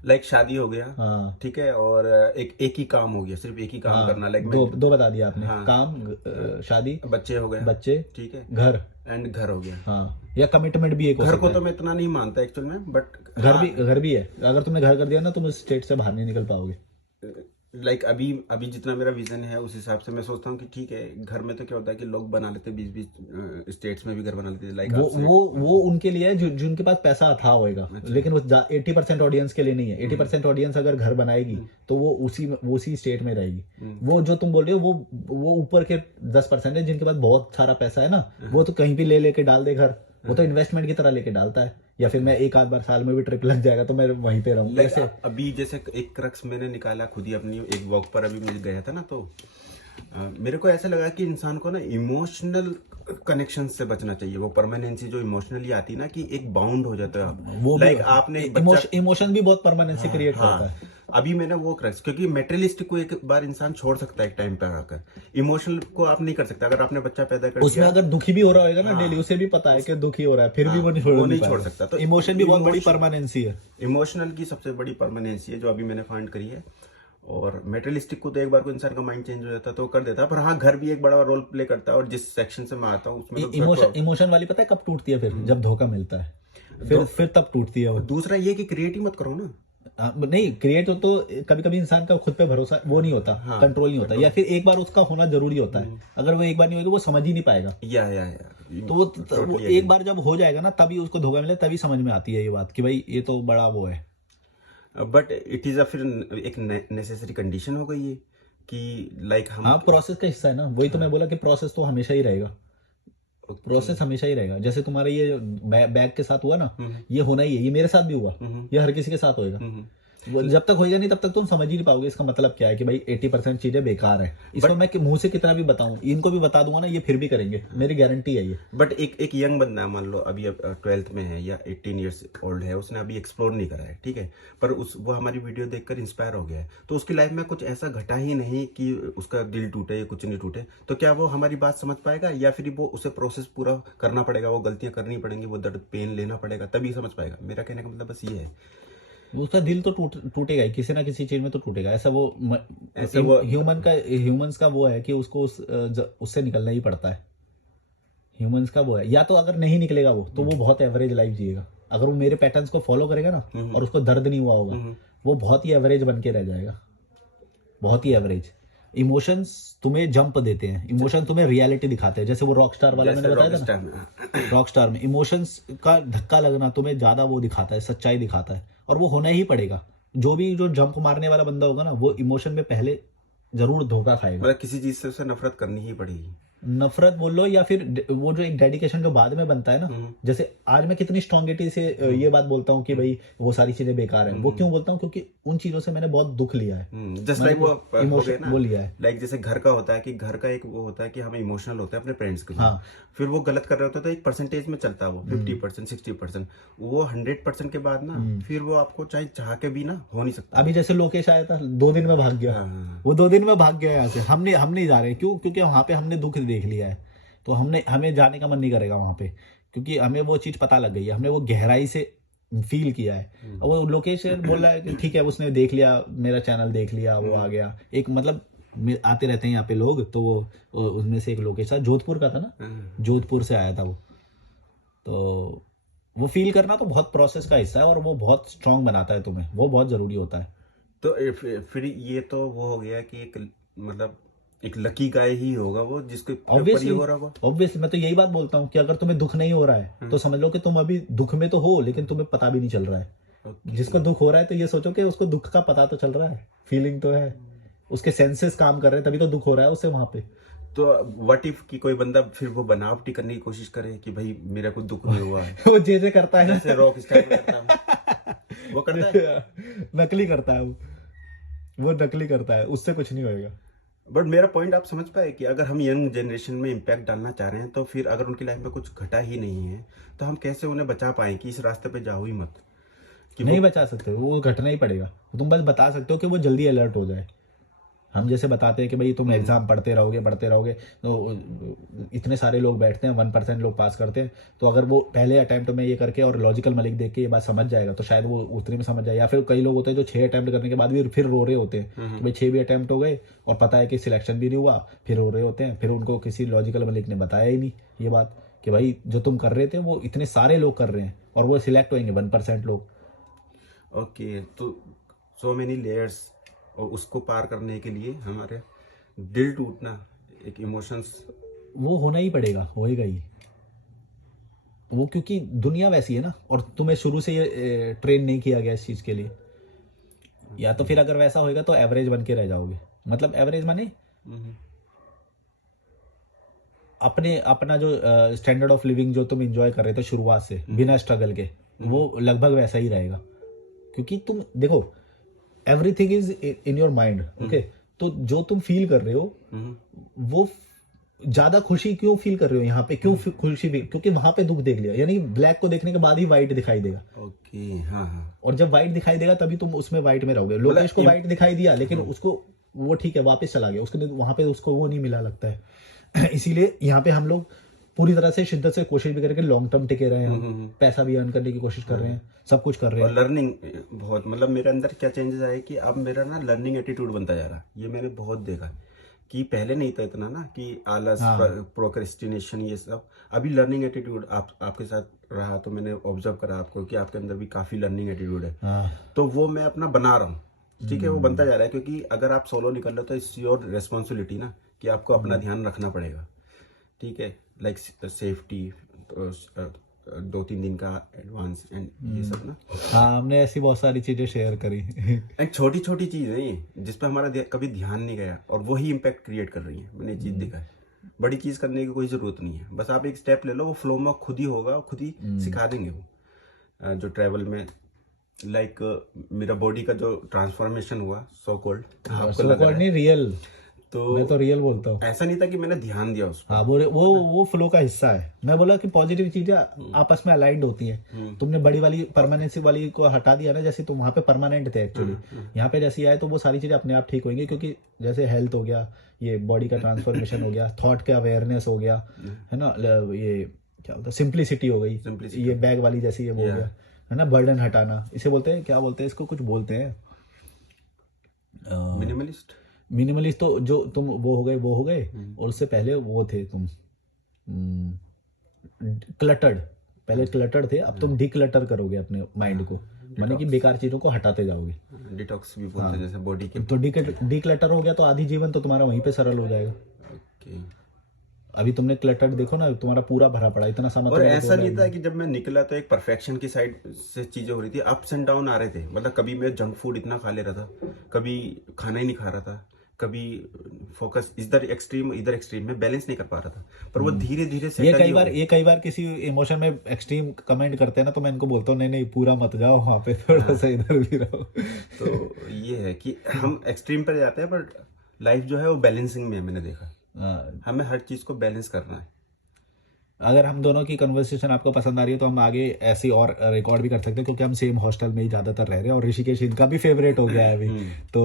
लाइक शादी हो गया, हाँ, ठीक है, और एक ही काम हो गया, सिर्फ एक ही काम करना। लाइक दो बता दिया आपने। हाँ, काम, शादी, बच्चे हो गए, बच्चे, ठीक है, घर, एंड घर हो गया। हाँ, या कमिटमेंट भी एक हो घर सकता को है। तो मैं इतना नहीं मानता एक्चुअल में, बट घर भी है। अगर तुमने घर कर दिया ना, तुम उस स्टेट से बाहर नहीं निकल पाओगे। लाइक अभी जितना मेरा विजन है उस हिसाब से मैं सोचता हूँ कि ठीक है, घर में तो क्या होता है कि लोग बना लेते, 20-20 स्टेट्स में भी घर बना लेते। लाइक वो उनके लिए है जिनके पास पैसा था होएगा। लेकिन वो 80% ऑडियंस के लिए नहीं है। 80% ऑडियंस अगर घर बनाएगी तो वो उसी स्टेट में रहेगी। वो जो तुम बोल रहे हो वो ऊपर के 10% है जिनके पास बहुत सारा पैसा है ना, वो तो कहीं भी लेके डाल दे घर। वो तो इन्वेस्टमेंट की तरह लेके डालता है। या फिर मैं एक आध बार साल में भी ट्रिप लग जाएगा तो मैं वहीं पे रहूंगा। जैसे अभी जैसे एक क्रक्स मैंने निकाला खुद ही अपनी, एक वॉक पर अभी मैं गया था ना, तो मेरे को ऐसा लगा कि इंसान को ना इमोशनल कनेक्शन से बचना चाहिए। वो परमानेंसी जो इमोशनली आती है ना, कि एक बाउंड हो जाता है आप, वो लाइक आपने इमोशन भी बहुत परमानेंसी क्रिएट करता है। अभी मैंने वो क्रक्स, क्योंकि मेटेरियलिस्टिक को एक बार इंसान छोड़ सकता है एक टाइम पे आकर, इमोशनल को आप नहीं कर सकते। अगर आपने बच्चा पैदा कर उसमें अगर दुखी भी हो रहा होगा ना डेली, उसे भी पता है कि दुखी हो रहा है, फिर भी वो नहीं छोड़ सकता। तो इमोशन भी बहुत बड़ी परमानेंसी है। इमोशनल की सबसे बड़ी परमानेंसी है जो अभी मैंने फाइंड करी है। और मेटेरियलिस्टिक को तो एक बार को इंसान का माइंड चेंज हो जाता है तो कर देता है, पर हाँ, घर भी एक बड़ा रोल प्ले करता है। और जिस सेक्शन से मैं आता हूँ उसमें इमोशन वाली पता है कब टूटती है? फिर जब धोखा मिलता है, फिर तब टूटती है वो। दूसरा ये कि क्रिएट ही मत करो ना। नहीं, क्रिएट हो तो कभी कभी इंसान का खुद पे भरोसा वो नहीं होता, कंट्रोल नहीं होता, या फिर एक बार उसका होना जरूरी होता है। अगर वो एक बार नहीं होगा वो समझ ही नहीं पाएगा। तो वो एक बार जब हो जाएगा ना, तभी उसको धोखा मिले, तभी समझ में आती है ये बात कि भाई ये तो बड़ा वो है। बट इट इज फिर एक नेसेसरी कंडीशन हो गई है कि लाइक हम, हाँ, प्रोसेस का हिस्सा है ना। वही तो मैं बोला कि प्रोसेस तो हमेशा ही रहेगा। प्रोसेस हमेशा ही रहेगा। जैसे तुम्हारे ये बैग के साथ हुआ ना, ये होना ही है, ये मेरे साथ भी हुआ, ये हर किसी के साथ होएगा। जब तक होएगा नहीं तब तक तुम समझ ही नहीं पाओगे इसका मतलब क्या है कि भाई 80% चीजें बेकार है। इसको मैं मुंह से कितना भी बताऊं, इनको भी बता दूंगा ना, ये फिर भी करेंगे, मेरी गारंटी है ये। बट एक यंग बंदा मान लो अभी 12th में है या 18 ईयर्स ओल्ड है, उसने अभी एक्सप्लोर नहीं करा है, ठीक है, पर वो हमारी वीडियो देखकर इंस्पायर हो गया है, तो उसकी लाइफ में कुछ ऐसा घटा ही नहीं कि उसका दिल टूटे या कुछ नहीं टूटे, तो क्या वो हमारी बात समझ पाएगा? या फिर वो उसे प्रोसेस पूरा करना पड़ेगा, वो गलतियां करनी पड़ेंगी, वो दर्द पेन लेना पड़ेगा, तभी समझ पाएगा? मेरा कहने का मतलब बस ये है। उसका दिल तो टूटेगा ही, किसी ना किसी चीज में तो टूटेगा। ऐसा वो ह्यूमंस का वो है कि उसको उससे निकलना ही पड़ता है। ह्यूमंस का वो है, या तो अगर नहीं निकलेगा वो, तो वो बहुत एवरेज लाइफ जिएगा। अगर वो मेरे पैटर्न्स को फॉलो करेगा ना और उसको दर्द नहीं हुआ होगा, वो बहुत ही एवरेज बन के रह जाएगा, बहुत ही एवरेज। इमोशंस तुम्हें जंप देते हैं, इमोशन तुम्हें रियलिटी दिखाते हैं। जैसे वो रॉक स्टार वाला मैंने बताया था ना, रॉक स्टार में इमोशंस का धक्का लगना तुम्हें ज्यादा वो दिखाता है, सच्चाई दिखाता है, और वो होना ही पड़ेगा। जो जंप मारने वाला बंदा होगा ना, वो इमोशन में पहले जरूर धोखा खाएगा। मतलब किसी चीज से उसे नफरत करनी ही पड़ेगी। नफरत बोल लो या फिर वो जो एक डेडिकेशन जो बाद में बनता है ना, जैसे आज मैं कितनी स्ट्रांगिटी से ये बात बोलता हूँ कि भाई वो सारी चीजें बेकार हैं, वो क्यों बोलता हूँ, क्योंकि उन चीजों से मैंने बहुत दुख लिया है, जस्ट मैंने लाइक वो वो हो गए इमोशन ना, वो लिया है। लाइक जैसे घर का होता है कि घर का एक वो होता है कि हम इमोशनल होते हैं अपने पेरेंट्स के लिए, हाँ। फिर वो गलत कर रहे होते हैं तो एक परसेंटेज में चलता है वो 50% 60%, वो 100% के बाद ना फिर वो आपको चाहे चाह के भी ना हो नहीं सकता। अभी जैसे लोकेश आया था 2 दिन में भाग गया, हाँ, वो 2 दिन में भाग गया यहाँ से, हम नहीं जा रहे, क्यों, क्योंकि वहां पे हमने दुख देख लिया है, तो हमें जाने का मन नहीं करेगा वहां पे, क्योंकि हमें वो चीज पता लग गई है, हमने वो गहराई से फील किया है। और वो लोकेश बोल रहा है कि ठीक है उसने देख लिया, मेरा चैनल देख लिया, वो आ गया, एक मतलब आते रहते हैं यहाँ पे लोग, तो वो उसमें से एक लोकेश था, जोधपुर का था ना, जोधपुर से आया था वो, तो वो फील करना तो बहुत प्रोसेस का हिस्सा है, और वो बहुत स्ट्रांग बनाता है तुम्हें, वो बहुत जरूरी होता है। तो फिर ये तो वो हो गया कि एक मतलब एक लकी गाय ही होगा वो जिसके ऊपर ये ऑब्वियसली, हो रहा होगा। ऑब्वियसली मैं तो यही बात बोलता हूँ कि अगर तुम्हें दुख नहीं हो रहा है तो समझ लो कि तुम अभी दुख में तो हो, लेकिन तुम्हें पता भी नहीं चल रहा है। Okay. जिसको दुख हो रहा है तो ये सोचो कि उसको दुख का पता तो चल रहा है, फीलिंग तो है, उसके सेंसेस काम कर रहे हैं, तभी तो दुख हो रहा है उसे वहां पे। तो व्हाट इफ कि कोई बंदा फिर वो बनावटी करने की कोशिश करे कि भाई मेरा कोई दुख नहीं हुआ है, वो जे करता है जैसे रॉक स्टार में करता है वो करता है। नकली करता है वो नकली करता है, उससे कुछ नहीं होएगा। बट मेरा पॉइंट आप समझ पाए कि अगर हम यंग जनरेशन में इम्पैक्ट डालना चाह रहे हैं तो फिर अगर उनकी लाइफ में कुछ घटा ही नहीं है तो हम कैसे उन्हें बचा पाए कि इस रास्ते पे जाओ ही मत, कि नहीं वो बचा सकते, वो घटना ही पड़ेगा, तुम बस बता सकते हो कि वो जल्दी अलर्ट हो जाए। हम जैसे बताते हैं कि भाई तुम एग्जाम पढ़ते रहोगे, तो इतने सारे लोग बैठते हैं, 1% लोग पास करते हैं, तो अगर वो पहले अटेम्प्ट में ये करके और लॉजिकल मलिक देख के ये बात समझ जाएगा तो शायद वो उतने में समझ जाए। या फिर कई लोग होते हैं जो 6 अटेम्प्ट करने के बाद भी फिर रो रहे होते हैं कि भाई 6 भी अटेम्प्ट हो गए और पता है कि सिलेक्शन भी नहीं हुआ, फिर रो रहे होते हैं, फिर उनको किसी लॉजिकल मलिक ने बताया ही नहीं ये बात कि भाई जो तुम कर रहे थे वो इतने सारे लोग कर रहे हैं और वो सिलेक्ट होंगे 1% लोग। ओके, तो सो मेनी लेयर्स, और उसको पार करने के लिए हमारे दिल टूटना, एक इमोशंस। वो होना ही पड़ेगा, होएगा ही वो, क्योंकि दुनिया वैसी है ना, और तुम्हें शुरू से ये ट्रेन नहीं किया गया इस चीज के लिए। या तो फिर अगर वैसा होएगा तो एवरेज बन के रह जाओगे, मतलब एवरेज माने अपना जो स्टैंडर्ड ऑफ लिविंग जो तुम एंजॉय कर रहे थे शुरुआत से बिना स्ट्रगल के, वो लगभग वैसा ही रहेगा। क्योंकि तुम देखो everything is in your mind, okay, तो जो तुम फील कर रहे हो वो ज्यादा खुशी क्यों फील कर रहे हो यहाँ पे, क्यों खुशी फील, क्योंकि वहां पे दुख देख लिया, यानी ब्लैक को देखने के बाद ही व्हाइट दिखाई देगा। ओके, हाँ हाँ। और जब व्हाइट दिखाई देगा तभी तुम उसमें व्हाइट में रहोगे। लोकेश को व्हाइट दिखाई दिया लेकिन उसको वो ठीक है वापस चला गया, उसके वहां पे उसको वो नहीं मिला लगता है। इसीलिए यहाँ पे हम लोग पूरी तरह से शिद्दत से कोशिश भी करके लॉन्ग टर्म टिके रहे हैं, पैसा भी अर्न करने की कोशिश कर रहे हैं, सब कुछ कर रहे और हैं। लर्निंग बहुत, मतलब मेरे अंदर क्या चेंजेस आए कि अब मेरा ना लर्निंग एटीट्यूड बनता जा रहा, ये मैंने बहुत देखा कि पहले नहीं था इतना ना कि आलस, प्रोक्रेस्टिनेशन, ये सब। अभी लर्निंग एटीट्यूड आपके साथ रहा तो मैंने ऑब्जर्व करा आपको कि आपके अंदर भी काफी लर्निंग एटीट्यूड है। हाँ, तो वो मैं अपना बना रहा हूँ, ठीक है, वो बनता जा रहा है, क्योंकि अगर आप सोलो निकल रहे हो तो इट्स योर रेस्पॉन्सिबिलिटी ना कि आपको अपना ध्यान रखना पड़ेगा, ठीक है, लाइक सेफ्टी, 2-3 दिन का एडवांस एंड ये सब ना। हाँ, हमने ऐसी बहुत सारी चीजें शेयर करी। एंड छोटी छोटी चीज़ है ये जिस पे हमारा कभी ध्यान नहीं गया और वही इम्पैक्ट क्रिएट कर रही है, मैंने ये चीज़ देखा है। बड़ी चीज़ करने की कोई ज़रूरत नहीं है, बस आप एक स्टेप ले लो, वो फ्लो में खुद ही होगा, खुद ही सिखा देंगे वो। जो ट्रैवल में लाइक मेरा बॉडी का जो ट्रांसफॉर्मेशन हुआ, सो कॉल्ड, आपको लग रहा है नहीं, रियल, तो मैं तो रियल बोलता हूँ। ऐसा नहीं था कि मैंने ध्यान दिया उस पर। हाँ, वो फ्लो का हिस्सा है। मैं बोला कि पॉजिटिव चीजें आपस में अलाइंड होती हैं। तुमने बड़ी वाली परमानेंसी वाली को हटा दिया ना, जैसे तुम वहां पे परमानेंट थे एक्चुअली, यहाँ पे जैसे आए तो वो सारी चीजें अपने आप ठीक होंगी, क्योंकि जैसे हेल्थ हो गया, ये बॉडी का ट्रांसफॉर्मेशन हो गया, थॉट का अवेयरनेस हो गया, है ना, ये क्या होता है, सिंप्लिसिटी हो गई, ये बैग वाली जैसी ये हो गया, है ना, बर्डन हटाना, इसे बोलते हैं, क्या बोलते हैं इसको, कुछ बोलते हैं, मिनिमलिस्ट। मिनिमलिस्ट। तो जो तुम वो हो गए और उससे पहले वो थे तुम क्लटर्ड, पहले क्लटर्ड थे, अब तुम डिक्लटर करोगे अपने माइंड को, माने कि बेकार चीजों को हटाते जाओगे। डिटॉक्स भी बोलते हैं जैसे बॉडी के। तो डिक्लटर हो गया तो आधी जीवन तो तुम्हारा वहीं पे सरल हो जाएगा। ओके, अभी तुमने क्लटर्ड देखो ना, तुम्हारा पूरा भरा पड़ा, इतना सामान। और ऐसा नहीं था कि जब मैं निकला तो एक परफेक्शन की साइड से चीजें हो रही थी, अप्स एंड डाउन आ रहे थे, मतलब कभी मैं जंक फूड इतना खा ले रहा था, कभी खाना ही नहीं खा रहा था, कभी फोकस इधर एक्सट्रीम में बैलेंस नहीं कर पा रहा था, पर वो धीरे धीरे ये settle कई ही बार हो ये कई बार किसी इमोशन में एक्सट्रीम कमेंट करते हैं ना, तो मैं इनको बोलता हूँ नहीं नहीं पूरा मत जाओ वहाँ पे, थोड़ा सा इधर भी रहो। तो ये है कि हम एक्सट्रीम पर जाते हैं, बट लाइफ जो है वो बैलेंसिंग में है, मैंने देखा हाँ, हमें हर चीज को बैलेंस करना है। अगर हम दोनों की कन्वर्सेशन आपको पसंद आ रही है तो हम आगे ऐसी और रिकॉर्ड भी कर सकते हैं, क्योंकि हम सेम हॉस्टल में ही ज़्यादातर रह रहे हैं और ऋषिकेश इनका भी फेवरेट हो गया है अभी। तो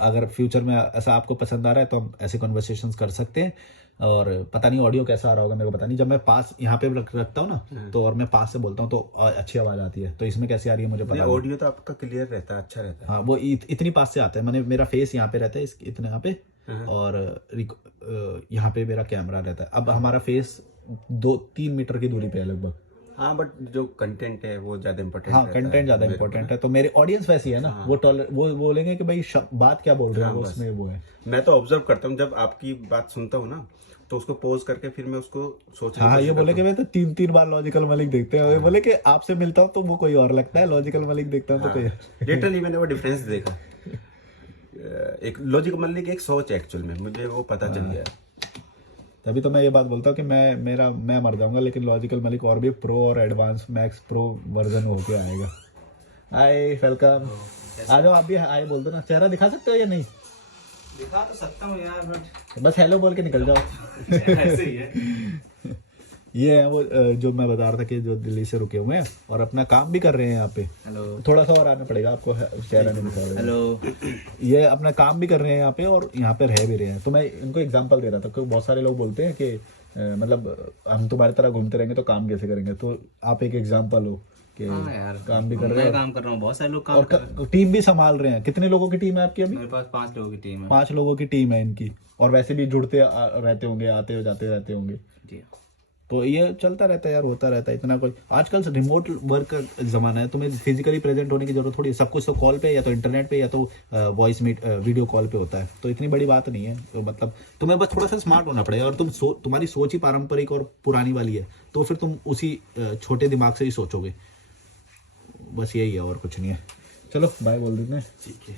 अगर फ्यूचर में ऐसा आपको पसंद आ रहा है तो हम ऐसे कन्वर्सेशंस कर सकते हैं। और पता नहीं ऑडियो कैसा आ रहा होगा, मेरे को पता नहीं। जब मैं पास यहाँ पे रखता हूँ ना, तो और मैं पास से बोलता हूँ तो अच्छी आवाज़ आती है। तो इसमें कैसी आ रही है मुझे पता नहीं। ऑडियो तो आपका क्लियर रहता है, अच्छा रहता है। हाँ, वो इतनी पास से आता है। मैंने मेरा फेस यहाँ पे रहता है, इतने यहाँ पे, और यहाँ पे मेरा कैमरा रहता है। अब हमारा फेस 2-3 मीटर की दूरी पे है लगभग। हाँ, बट जो कंटेंट है वो ज्यादा इम्पोर्टेंट हाँ, कंटेंट ज्यादा इंपॉर्टेंट है। तो मेरे ऑडियंस वैसी है ना, वो बोलेंगे कि भाई बात क्या बोल रहे हो, बस। उसमें वो है। मैं तो ऑब्जर्व करता हूँ, जब आपकी बात सुनता हूँ ना, तो उसको पॉज करके फिर मैं उसको सोचने हाँ, की ये कोशिश बोले करता कि मैं तो 3-3 बार लॉजिकल मलिक देखते हैं। ये बोले कि आपसे मिलता हूँ तो वो कोई और लगता है, लॉजिकल मलिक देखता हूँ तो कोई हूँ। लिटरली मैंने वो डिफरेंस देखा। एक लॉजिक मलिक एक सोच है एक्चुअल में, मुझे वो पता चल गया। तभी तो मैं ये बात बोलता हूँ कि मैं मर जाऊंगा, लेकिन लॉजिकल मलिक और भी प्रो और एडवांस मैक्स प्रो वर्जन होके आएगा। हाय, वेलकम। आ जाओ आप भी, हाय बोल दो ना। चेहरा दिखा सकते हो या नहीं? दिखा तो सकता हूँ यार, बट बस हेलो बोल के निकल जाओ। ऐसे ही है। ये है वो जो मैं बता रहा था कि जो दिल्ली से रुके हुए हैं और अपना काम भी कर रहे हैं यहाँ पे। हेलो थोड़ा सा और आना पड़ेगा आपको, चेहरा नहीं दिखा रहा है। हेलो। ये अपना काम भी कर रहे हैं यहाँ पे और यहाँ पे रह भी रहे हैं। तो मैं इनको एग्जांपल दे रहा था, क्योंकि बहुत सारे लोग बोलते हैं कि मतलब हम तुम्हारी तरह घूमते रहेंगे तो काम कैसे करेंगे। तो आप एक एग्जांपल हो कि हाँ यार, काम भी कर रहे मैं हैं काम कर रहा हूँ, बहुत सारे लोग काम और कर रहे हैं। टीम भी संभाल रहे हैं। कितने लोगों की टीम है आपकी अभी? मेरे पास 5 लोगों की टीम है। 5 लोगों की टीम है इनकी, और वैसे भी जुड़ते रहते होंगे, आते हो जाते रहते होंगे। जी। तो ये चलता रहता है यार, होता रहता है। इतना कोई आजकल रिमोट वर्क का जमाना है, तुम्हें फिजिकली प्रेजेंट होने की जरूरत थोड़ी है। सब कुछ तो कॉल पे या तो इंटरनेट पे या तो वॉइस वीडियो कॉल पे होता है। तो इतनी बड़ी बात नहीं है। तो मतलब तुम्हें बस थोड़ा सा स्मार्ट होना पड़ेगा। और तुम्हारी सोच ही पारंपरिक और पुरानी वाली है, तो फिर तुम उसी छोटे दिमाग से ही सोचोगे। बस यही है, और कुछ नहीं है। चलो बाय बोल देते हैं। ठीक है।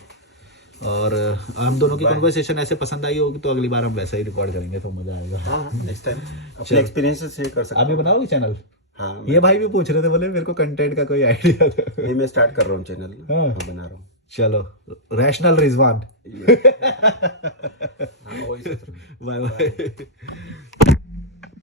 और हम दोनों की कन्वर्सेशन ऐसे पसंद आई होगी तो अगली बार हम वैसा ही रिकॉर्ड करेंगे, तो मजा आएगा। हाँ, नेक्स्ट टाइम अपने एक्सपीरियंस से शेयर कर सकते आप भी बनाओगे चैनल? हाँ, ये भाई भी पूछ रहे थे, बोले मेरे को कंटेंट का कोई आइडिया था। नहीं, मैं स्टार्ट कर रहा हूँ चैनल, हाँ। बना रहा हूँ। चलो, रैशनल रिजवान। हाँ, वही सोच रहा हूँ। Bye bye.